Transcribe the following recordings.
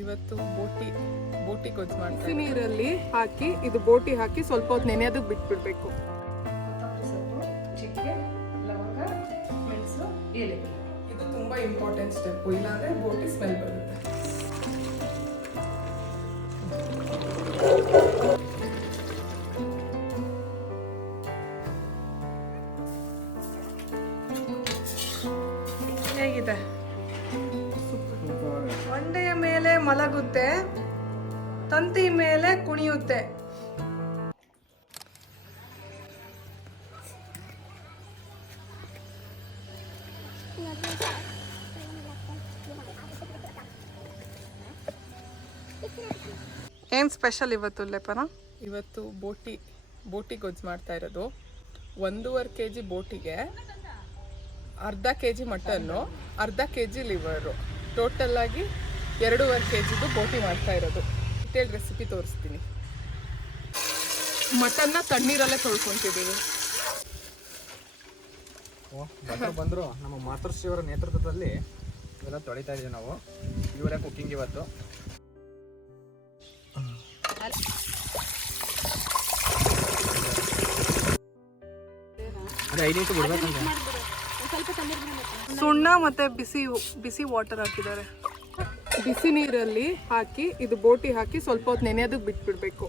ಇವತ್ತು ಬೋಟಿ ಗೊಜ್ಜು ಮಾಡ್ತೀವಿ. ನೀರಲ್ಲಿ ಹಾಕಿ ಇದು ಬೋಟಿ ಹಾಕಿ ಸ್ವಲ್ಪ ಹೊತ್ತು ನೆನೆಯೋದಕ್ಕೆ ಬಿಟ್ಬಿಡ್ಬೇಕು. ಚಕ್ಕೆ, ಲವಂಗ, ಮೆಣಸು, ಏಲಕ್ಕಿ. ಇದು ತುಂಬಾ ಇಂಪಾರ್ಟೆಂಟ್ ಸ್ಟೆಪ್, ಇಲ್ಲಾಂದ್ರೆ ಬೋಟಿ ಸ್ಮೆಲ್ ಬರುತ್ತೆ. ಹೇಗಿದೆ? ಒಂಡೆಯ ಮೇಲೆ ಮಲಗುತ್ತೆ, ತಂತಿ ಮೇಲೆ ಕುಣಿಯುತ್ತೆ. ಏನ್ ಸ್ಪೆಷಲ್ ಇವತ್ತು ಲೇಪನ? ಇವತ್ತು ಬೋಟಿ ಗೊಜ್ಜು ಮಾಡ್ತಾ ಇರೋದು. 1.5 kg ಬೋಟಿಗೆ ಅರ್ಧ kg ಮಟನ್ನು, ಅರ್ಧ kg ಲಿವರು, ಟೋಟಲ್ ಆಗಿ 2.5 kg ಬೋಟಿ ಮಾಡ್ತಾ ಇರೋದು. ಡೀಟೇಲ್ ರೆಸಿಪಿ ತೋರಿಸ್ತೀನಿ. ಮಟನ್ನ ತಣ್ಣೀರಲ್ಲೇ ತೊಳ್ಕೊಂತಿದ್ದೀವಿ. ಬಂದರು ನಮ್ಮ ಮಾತೃಶ್ರೀಯವರ ನೇತೃತ್ವದಲ್ಲಿ ಇವೆಲ್ಲ ತೊಳಿತಾ ಇದ್ದೀವಿ ನಾವು. ಇವರೇ ಕುಕ್ಕಿಂಗ್ ಇವತ್ತು. ಅದು 5 ನಿಮಿಷ ಬಿಡ್ಬೇಕಂತ. ಸುಣ್ಣ ಮತ್ತೆ ಬಿಸಿ ವಾಟರ್ ಹಾಕಿದ್ದಾರೆ. ಬಿಸಿ ನೀರಲ್ಲಿ ಹಾಕಿ ಇದು ಬೋಟಿ ಹಾಕಿ ಸ್ವಲ್ಪ ಹೊತ್ತು ನೆನೆಯೋದಕ್ಕೆ ಬಿಟ್ಬಿಡ್ಬೇಕು.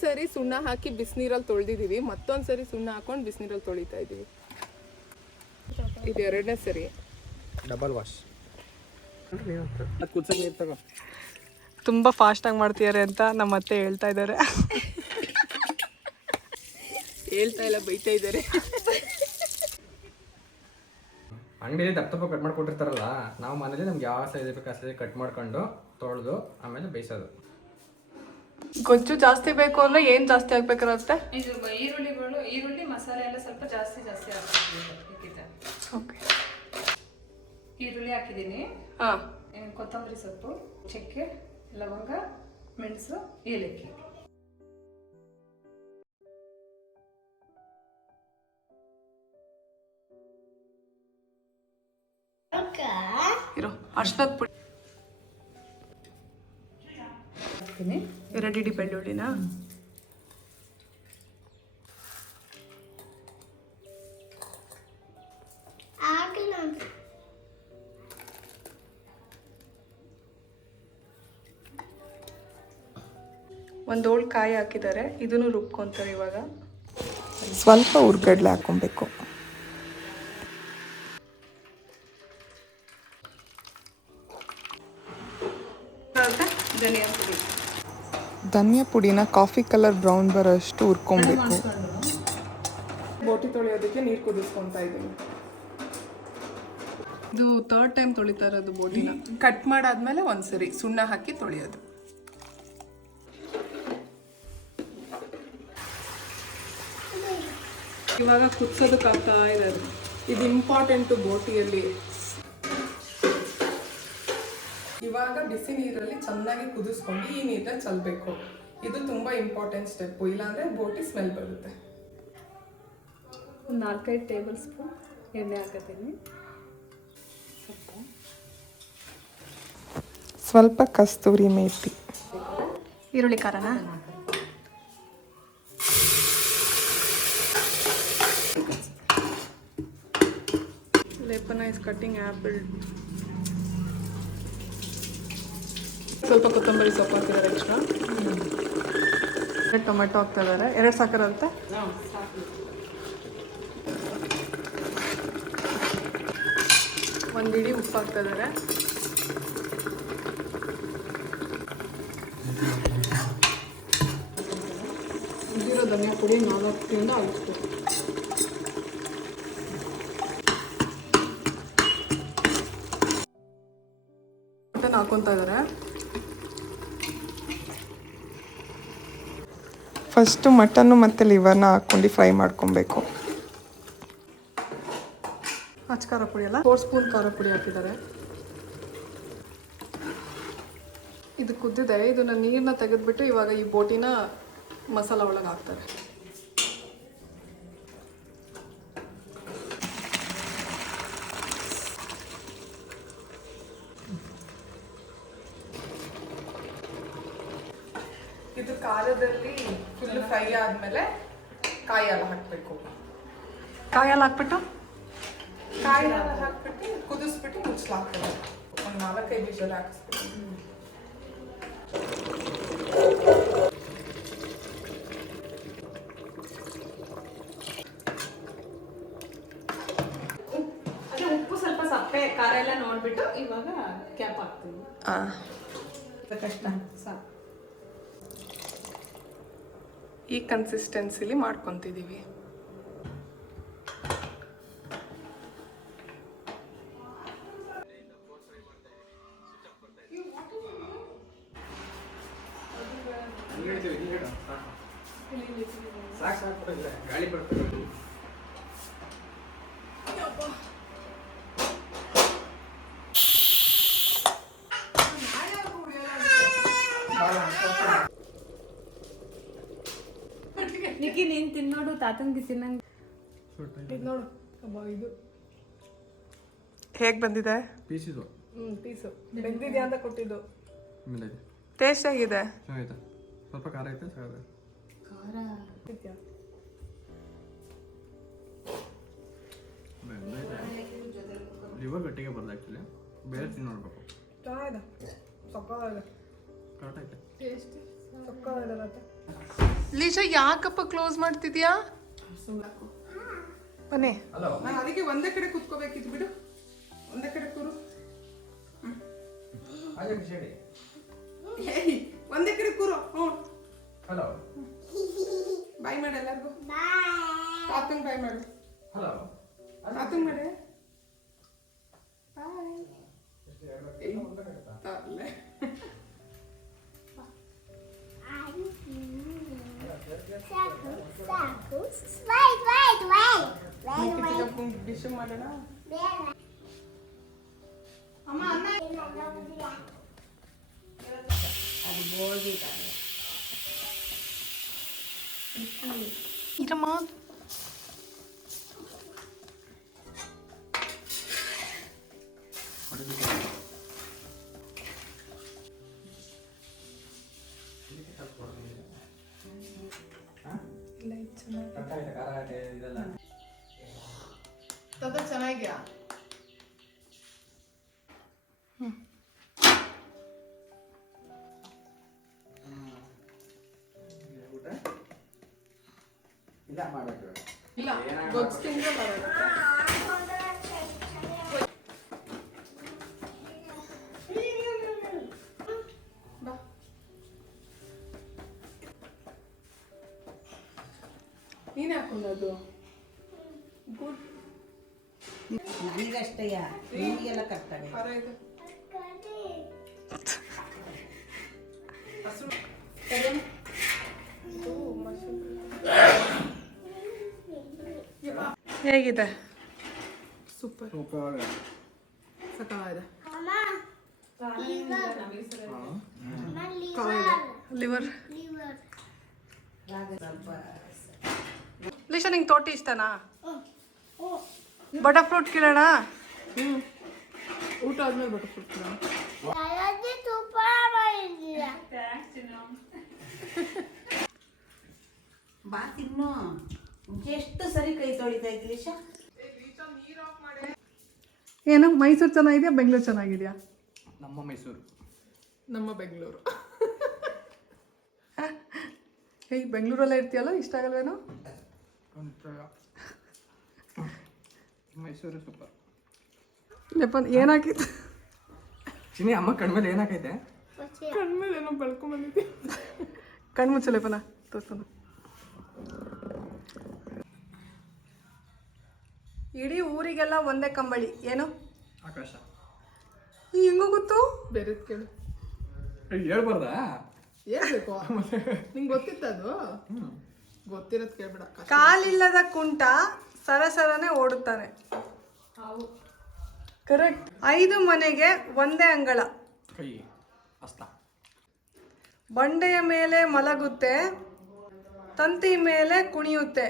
ಸರಿ ಸುಣ್ಣ ಹಾಕಿ ಬಿಸಿನೀರಲ್ಲಿ ತೊಳೆದಿದ್ದೀವಿ, ಮತ್ತೊಂದು ಸರಿ ಸುಣ್ಣ ಹಾಕೊಂಡು ಬಿಸಿನೀರಲ್ಲಿ ತೊಳಿತಾ ಇದ್ದೀವಿ. ಇದು 2ನೇ ಸರಿ. Double wash. ಕುದಿಸೋ ನೀರು ತಗೋ. ತುಂಬ ಫಾಸ್ಟಾಗಿ ಮಾಡ್ತಿದ್ದಾರೆ ಅಂತ ನಮ್ಮ ಅತ್ತೆ ಹೇಳ್ತಾ ಇದ್ದಾರೆ. ಹೇಳ್ತಾ ಇಲ್ಲ, ಬೈತಾ ಇದ್ದಾರೆ. ಅಂಗಡಿಯಲ್ಲಿ ದಪ್ಪ ಕಟ್ ಮಾಡ್ಕೊಟ್ಟಿರ್ತಾರಲ್ಲ, ನಾವು ಮನೇಲಿ ನಮ್ಗೆ ಯಾವ ಸೈಜ್ ಬೇಕು ಆ ಸೈಜ್ ಕಟ್ ಮಾಡ್ಕೊಂಡು ತೊಳೆದು ಆಮೇಲೆ ಬೇಯಿಸೋದು. ಗೊಜ್ಜು ಜಾಸ್ತಿ ಬೇಕು ಅಂದ್ರೆ ಏನು ಜಾಸ್ತಿ ಹಾಕ್ಬೇಕಾಗುತ್ತೆ? ಇದು ಈರುಳ್ಳಿ ಮಸಾಲೆ ಎಲ್ಲ ಸ್ವಲ್ಪ ಜಾಸ್ತಿ ಹಾಕಿದೆ. ಓಕೆ, ಈರುಳ್ಳಿ ಹಾಕಿದ್ದೀನಿ. ಹಾಂ, ಕೊತ್ತಂಬರಿ ಸೊಪ್ಪು, ಚಕ್ಕೆ, ಲವಂಗ, ಮೆಣಸು, ಏಲಕ್ಕಿ. ಇರೋ ಅರ್ಶಿನದ ಪುಡಿ, 2 ಇಡಿ ಬೆಳ್ಳುಳ್ಳಿನ, ಒಂದು ಓಳ್ ಕಾಯಿ ಹಾಕಿದ್ದಾರೆ. ಇದನ್ನು ರುಬ್ಕೊಂತಾರೆ. ಇವಾಗ ಸ್ವಲ್ಪ ಹುರ್ಗಡ್ಲೆ ಹಾಕೊಬೇಕು. ಧನಿಯಾ ಪುಡಿನ ಕಾಫಿ ಕಲರ್ ಬ್ರೌನ್ ಬರೋಷ್ಟು ಹುರ್ಕೊಬೇಕು. ಬೋಟಿ ತೊಳೆಯೋದಕ್ಕೆ ನೀರು ಕುದಿಸ್ಕೊತಾ ಇದ್ದೀನಿ. ಇದು 3rd ಟೈಮ್ ತೊಳಿತಾ ಇರೋದು ಬೋಟಿನ. ಕಟ್ ಮಾಡಾದ್ಮೇಲೆ ಒಂದ್ಸರಿ ಸುಣ್ಣ ಹಾಕಿ ತೊಳೆಯೋದು. ಇವಾಗ ಕುದಿಸೋದಕ್ಕೆ ಆಗ್ತಾ ಇರೋದು. ಇದು ಇಂಪಾರ್ಟೆಂಟು ಬೋಟಿಯಲ್ಲಿ. ಇವಾಗ ಬಿಸಿ ನೀರಲ್ಲಿ ಚೆನ್ನಾಗಿ ಕುದಿಸ್ಕೊಂಡು ಈ ನೀರಲ್ಲಿ ಚಲ್ಬೇಕು. ಇದು ತುಂಬಾ ಇಂಪಾರ್ಟೆಂಟ್ ಸ್ಟೆಪ್, ಇಲ್ಲಾಂದ್ರೆ ಬೋಟಿ ಸ್ಮೆಲ್ ಬರುತ್ತೆ. ಒಂದು 4-5 ಟೇಬಲ್ ಸ್ಪೂನ್ ಎಣ್ಣೆ ಹಾಕತ್ತೀನಿ. ಸ್ವಲ್ಪ ಕಸ್ತೂರಿ ಮೇಥಿ, ಈರುಳ್ಳಿ ಖಾರನ, ಲೇಪನ ಇಸ್ ಕಟ್ಟಿಂಗ್ ಆ್ಯಪಲ್. ಸ್ವಲ್ಪ ಕೊತ್ತಂಬರಿ ಸೊಪ್ಪು ಹಾಕಿದ್ದಾರೆ ಎಕ್ಸ್ಟ್ರಾ. ಟೊಮೆಟೊ ಹಾಕ್ತಾ ಇದ್ದಾರೆ. 2 ಸಾಕಿರುತ್ತೆ. ಒಂದು ಇಡಿ ಉಪ್ಪು ಹಾಕ್ತಾ ಇದ್ದಾರೆ. ಇದಿರೋ ಧನಿಯಾ ಪುಡಿ 4ರಿಂದ 5 ಸ್ಪೂನ್. ಮಟನ್ ಹಾಕೊತಾ ಇದ್ದಾರೆ. ಫಸ್ಟು ಮಟನ್ನು ಮತ್ತು ಲಿವರ್ನ ಹಾಕ್ಕೊಂಡು ಫ್ರೈ ಮಾಡ್ಕೊಬೇಕು. ಅಚ್ಚ ಖಾರ ಪುಡಿ ಅಲ್ಲ, 4 ಸ್ಪೂನ್ ಖಾರ ಪುಡಿ ಹಾಕಿದ್ದಾರೆ. ಇದು ಕುದ್ದಿದೆ. ಇದನ್ನ ನೀರನ್ನ ತೆಗೆದ್ಬಿಟ್ಟು ಇವಾಗ ಈ ಬೋಟಿನ ಮಸಾಲ ಒಳಗೆ ಹಾಕ್ತಾರೆ. ಖಾರದಲ್ಲಿ ಫುಲ್ ಫ್ರೈ ಆದ್ಮೇಲೆ ಕಾಯಿ ಹಾಲು ಹಾಕ್ಬೇಕು. ಕಾಯಲ್ಲಿ ಹಾಕ್ಬಿಟ್ಟು ಕಾಯಿ ಹಾಲು ಹಾಕ್ಬಿಟ್ಟು ಕುದಿಸ್ಬಿಟ್ಟು ಮುಚ್ಚಲಾಗ್ತದೆ. ಒಂದು 4-5 ವಿಷಲ್ ಹಾಕಿಸ್ಬಿಟ್ಟು. ಅದೇ ಉಪ್ಪು ಸ್ವಲ್ಪ ಸಪ್ಪೆ ಖಾರ ಎಲ್ಲ ನೋಡ್ಬಿಟ್ಟು ಇವಾಗ ಕ್ಯಾಪ್ ಹಾಕ್ತೀವಿ. ಕಷ್ಟ ಸಾಕು. ಈ ಕನ್ಸಿಸ್ಟೆನ್ಸಿಲಿ ಮಾಡ್ಕೊತಿದ್ದೀವಿ. ಸಾಕು ಗಾಳಿ ಬರ್ತದೆ. ನಿಕ್ಕಿ ನೀನ್ ತಿನ್ನೋಡು ತಾತನ್ಗೆ ತಿನ್ನಂಗೆ. ಇದು ನೋಡು ಇದು ಹೇಗೆ ಬಂದಿದೆ. ಪೀಸಿದು ಪೀಸು ಬೆಂದಿದ್ಯಾ ಅಂತ ಕೊಟ್ಟಿದ್ದು. ಆಮೇಲೆ ಟೇಸ್ಟ್ ಆಗಿದೆ. ಚೆನ್ನಾಗೈತೆ. ಸ್ವಲ್ಪ ಖಾರ ಐತೆ ಸಾಕು. ಲಿವರ್ ಗಟ್ಟಿಗೆ ಬರ್ತದೆ ಆ್ಯಕ್ಚುಲಿ. ಬೇರೆ ತಿಂದು ನೋಡ್ಬೇಕು. ಚೆನ್ನಾಗಿದೆ. ಸಕ್ಕತ್ತಾಗಿದೆ. ಕರೆಕ್ಟ್ ಐತೆ. ಟೇಸ್ಟ್ ಸಕ್ಕತ್ತಾಗಿದೆ. ಲೀಶಾ ಯಾಕಪ್ಪ ಕ್ಲೋಸ್ ಮಾಡ್ತಿದ್ಯಾ? ಬನ್ನಿ. ಹಲೋ. ನಾನು ಅದಕ್ಕೆ ಒಂದೇ ಕಡೆ ಕುತ್ಕೋಬೇಕಿತ್ತು ಬಿಡು. ಒಂದೇ ಕಡೆ ಕೂರು. ಹೇಯ್ ಒಂದೇ ಕಡೆ ಕೂರು. ಹ್ಞೂ. ಹಲೋ. ಬಾಯ್ ಮಾಡಿ ಎಲ್ಲರಿಗೂ. ತಾತಂಗ್ ಬಾಯ್ ಮಾಡು. ಹಲೋ. ತಾತಂಗ್ ಮಾಡಿ. ಬಾಯ್. ತರ್ಲೆ. ಡಿಶ್ ಮಾಡೋಣ. ಅಮ್ಮ ಅನ್ನ ಇರಮ್ಮ. ತಾತ ಚೆನ್ನಾಗಿದ್ಯಾ? ಇಲ್ಲ ಗೊಜ್ಜು ತಿಂದ್ರೆ ಬರೋದು. ಬಾ. ನೀನೇ ಹಾಕೊಂಡದ್ದು. ಗುಡ್. ನನಗಷ್ಟಯ್ಯ ನಿಮಗೆಲ್ಲ ಕರ್ತವೆ. ಖಾರ ಇದೆ. ಹಸಿರು ಹೇಗಿದೆ? ಸೂಪರ್. ಸಕ್ಕತ್ತಾಗಿದೆ. ಲಿವರ್. ಲೀಶಾ ನಿಂಗೆ ತೋಟಿ ಇಷ್ಟನಾ? ಬಟರ್ ಫ್ರೂಟ್ ಕೇಳೋಣ. ಊಟ ಆದ್ಮೇಲೆ ಬಟರ್ ಫ್ರೂಟ್ ಕೇಳೋಣ. ಬಾ ತಿನ್ನು. ಎಷ್ಟು ಸರಿ ಕೈ ತೊಳಿತಾ ಇದ್ಲಿ ಶಾ? ಏನು ಮೈಸೂರು ಚೆನ್ನಾಗಿದೆಯಾ ಬೆಂಗಳೂರು ಚೆನ್ನಾಗಿದೆಯಾ? ನಮ್ಮ ಮೈಸೂರು. ನಮ್ಮ ಬೆಂಗಳೂರು. ಹೇಗೆ ಬೆಂಗಳೂರಲ್ಲೇ ಇರ್ತೀಯಲ್ಲ, ಇಷ್ಟ ಆಗಲ್ವೇನೋ? ಮೈಸೂರು ಸೂಪರ್. ಏನಾಕಿತ್ತು ಚಿನಿ? ಅಮ್ಮ ಕಣ್ಮೇಲೆ ಏನಾಕೈತೆ? ಕಣ್ಮೇಲೆ ಏನೋ ಬೆಳ್ಕೊಂಬಂದಿದ್ದೆ. ಕಣ್ಣು ಮುಚ್ಚಲೇಪನ ತೋರ್ಸೋಣ. ಇಡೀ ಊರಿಗೆಲ್ಲ ಒಂದೇ ಕಂಬಳಿ. ಏನು? ಆಕಾಶ. ಹೆಂಗೋ ಗೊತ್ತು? ಬೇರೆ ಕೇಳು. ಹೇಳ್ಬಾರ್ದಾ? ಹೇಳ್ಬೇಕು. ನಿಂಗೆ ಗೊತ್ತಿತ್ತ ಅದು? ಗೊತ್ತಿರೋದು ಕೇಳ್ಬೇಡ. ಕಾಲಿಲ್ಲದ ಕುಂಟ ಸರಸರನೆ ಓಡುತ್ತಾನೆ. ಕರೆಕ್ಟ್. 5 ಮನೆಗೆ ಒಂದೇ ಅಂಗಳ. ಕೈ ಹಸ್ತ. ಬಂಡೆಯ ಮೇಲೆ ಮಲಗುತ್ತೆ, ತಂತಿ ಮೇಲೆ ಕುಣಿಯುತ್ತೆ.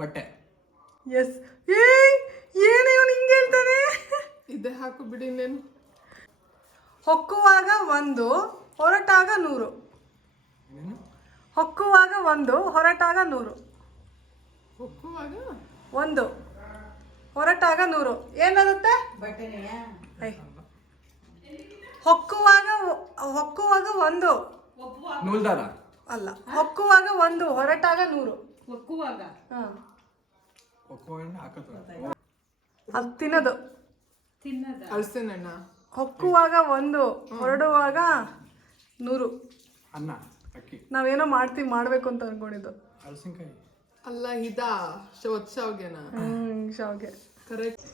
ಬಟ್ಟೆ. ಎಸ್. ಏನು ಇವನು ಹಿಂಗೆ ಹೇಳ್ತಾನೆ? ಇದೇ ಹಾಕು ಬಿಡಿ. ಇನ್ನೇನು? ಹೊಕ್ಕುವಾಗ ಒಂದು, ಹೊರಟಾಗ 100. ಹೊಕ್ಕುವಾಗ 1, ಹೊರಟಾಗ 100. ಹೊಕ್ಕುವಾಗ 1 ಹೊರಟಾಗ 100 ಏನಾಗುತ್ತೆ? ಬಟನೆಯ ಐ. ಹೊಕ್ಕುವಾಗ 1 ನೂಲ್ದಾರ ಅಲ್ಲ, ಹೊಕ್ಕುವಾಗ 1 ಹೊರಟಾಗ 100. ಒಕ್ಕುವಾಗ ಹಾಂ, ಹಾಕೋದು ಅದು ತಿನ್ನೋದು. ತಿನ್ನದ ಅಳಸಿನ ಹಣ್ಣ. ಹೊಕ್ಕುವಾಗ 1 ಹೊರಡುವಾಗ 100. ಅನ್ನ ಅಕ್ಕಿ ನಾವೇನೋ ಮಾಡಬೇಕು ಅಂತ ಅನ್ಕೊಂಡಿದ್ದು. ಹಲಸಿನಕಾಯಿ ಅಲ್ಲ ಶಾವ್ಗೆನಾ? ಶಾವ್ಗೆ ಕರೆಕ್ಟ್.